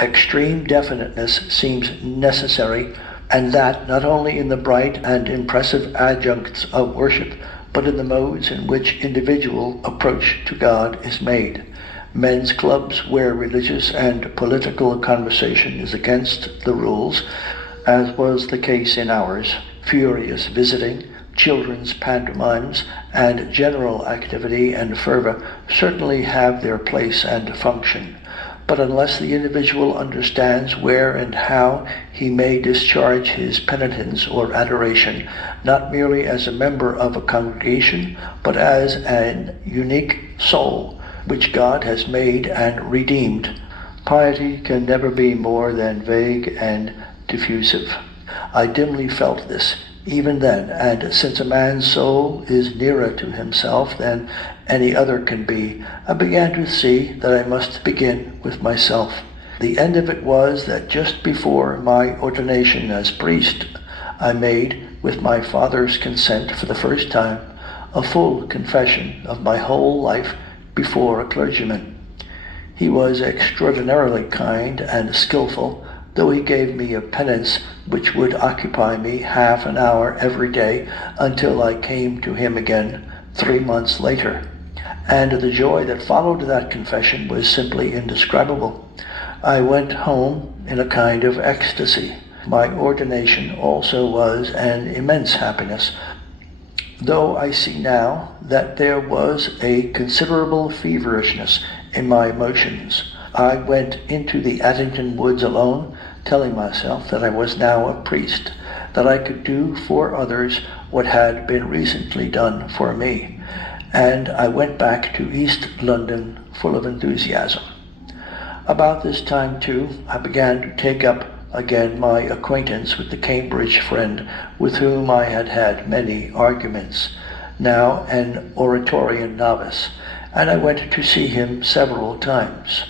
Extreme definiteness seems necessary, and that not only in the bright and impressive adjuncts of worship, but in the modes in which individual approach to God is made. Men's clubs where religious and political conversation is against the rules, as was the case in ours, furious visiting, children's pantomimes, and general activity and fervour certainly have their place and function. But unless the individual understands where and how he may discharge his penitence or adoration, not merely as a member of a congregation, but as an unique soul which God has made and redeemed, piety can never be more than vague and diffusive. I dimly felt this even then, and since a man's soul is nearer to himself than any other can be, I began to see that I must begin with myself. The end of it was that just before my ordination as priest, I made, with my father's consent for the first time, a full confession of my whole life before a clergyman. He was extraordinarily kind and skillful, though he gave me a penance which would occupy me half an hour every day until I came to him again 3 months later. And the joy that followed that confession was simply indescribable. I went home in a kind of ecstasy. My ordination also was an immense happiness, though I see now that there was a considerable feverishness in my motions. I went into the Addington woods alone, telling myself that I was now a priest, that I could do for others what had been recently done for me, and I went back to East London full of enthusiasm. About this time, too, I began to take up again my acquaintance with the Cambridge friend with whom I had had many arguments, now an Oratorian novice, and I went to see him several times.